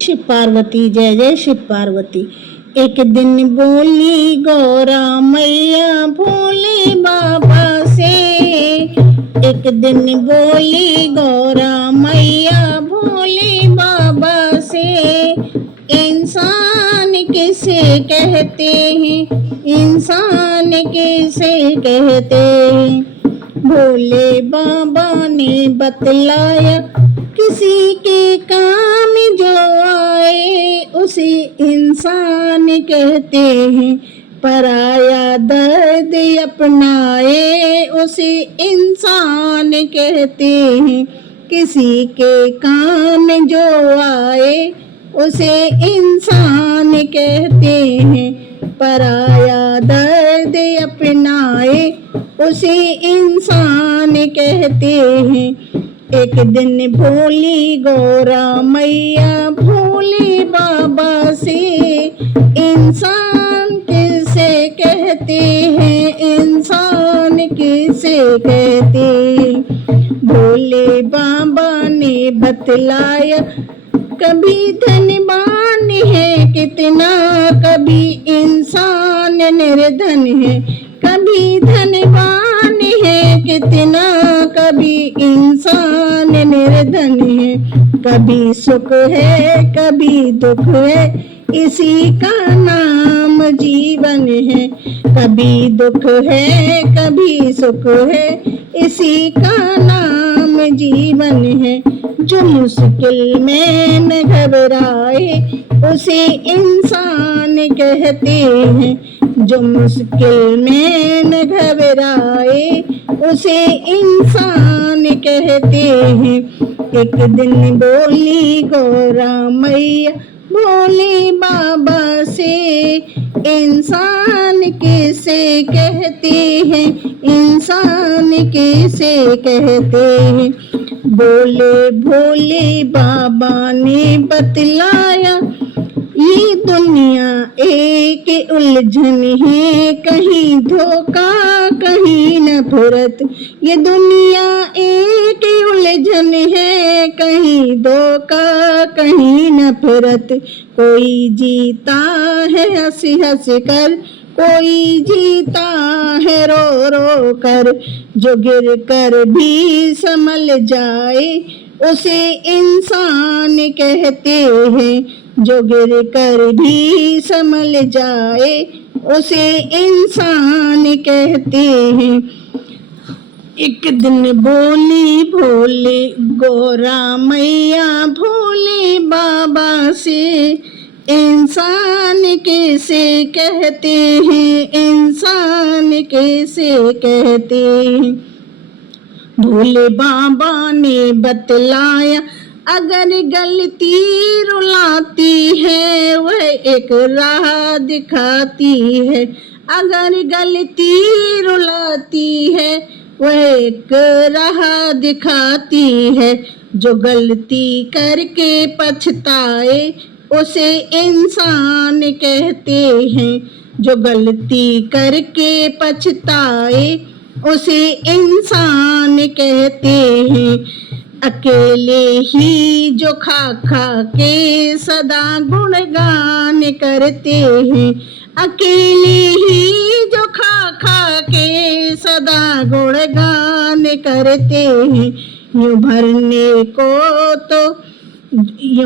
शिव पार्वती, जय जय शिव पार्वती। एक दिन बोली गौरा मैया भोले बाबा से। एक दिन बोली गौरा मैया भोले बाबा से। इंसान किसे कहते हैं, इंसान किसे कहते हैं। भोले बाबा ने बतलाया, किसी के काम जो आए उसे इंसान कहते हैं। पराया दर्द अपनाए उसे इंसान कहते हैं। किसी के काम जो आए उसे इंसान कहते हैं। पराया दर्द अपनाए उसे इंसान कहते हैं। एक दिन भोली गौरा मैया भोले बाबा से। इंसान किसे कहते हैं, इंसान किसे कहते हैं। भोले बाबा ने बतलाया, कभी धनवान है कितना, कभी इंसान निर्धन है। कभी धनवान है कितना, कभी इंसान निर्धन है। कभी सुख है कभी दुख है, इसी का नाम जीवन है। कभी दुख है कभी सुख है, इसी का नाम जीवन है। जो मुश्किल में न घबराए उसे इंसान कहते हैं। जो मुश्किल में न घबराए उसे इंसान कहते हैं। एक दिन बोली गौरा मैया भोले बाबा से। इंसान किसे कहते हैं, इंसान किसे कहते हैं। बोले भोले बाबा ने बतलाया, ये दुनिया एक उलझन है, कहीं धोखा कहीं नफरत। ये दुनिया एक उलझन है, कहीं धोखा कहीं नफरत। कोई जीता है हंस हंस कर, कोई जीता है रो रो कर। जो गिर कर भी संभल जाए उसे इंसान कहते हैं। जो गिर कर भी संभल जाए उसे इंसान कहते हैं। एक दिन बोली भोले गौरा मैया भोले बाबा से। इंसान किसे कहते हैं, इंसान किसे कहते हैं। भोले बाबा ने बतलाया, अगर गलती रुलाती है वह एक राह दिखाती है। अगर गलती रुलाती है वह एक राह दिखाती है। जो गलती करके पछताए उसे इंसान कहते हैं। जो गलती करके पछताए उसे इंसान कहते हैं। अकेले ही जो खा खा के सदा गुणगान करते हैं। अकेले ही जो खा खा के सदा गुणगान करते हैं। यूं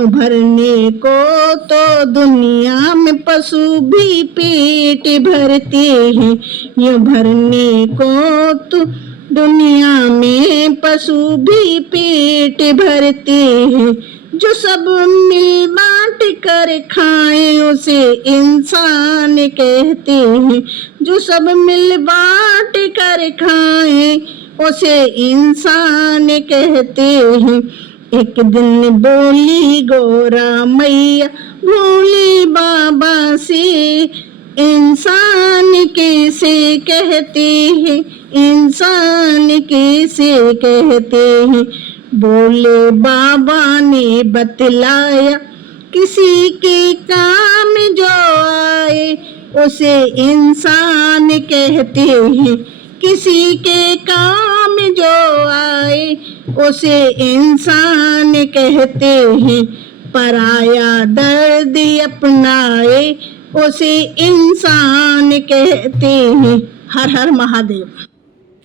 भरने को तो दुनिया में पशु भी पेट भरते हैं। यूं भरने को तो दुनिया में पशु भी पेट भरते हैं। जो सब मिल बांट कर खाएं उसे इंसान कहते हैं। जो सब मिल बांट कर खाएं उसे इंसान कहते हैं। एक दिन बोली गौरा मैया भोले बाबा से। इंसान किसे कहते हैं, इंसान किसे कहते हैं। बोले बाबा ने बतलाया, किसी के काम जो आए उसे इंसान कहते हैं। किसी के काम जो आए उसे इंसान कहते हैं, पराया दर्द अपनाए उसे इंसान कहते हैं। हर हर महादेव।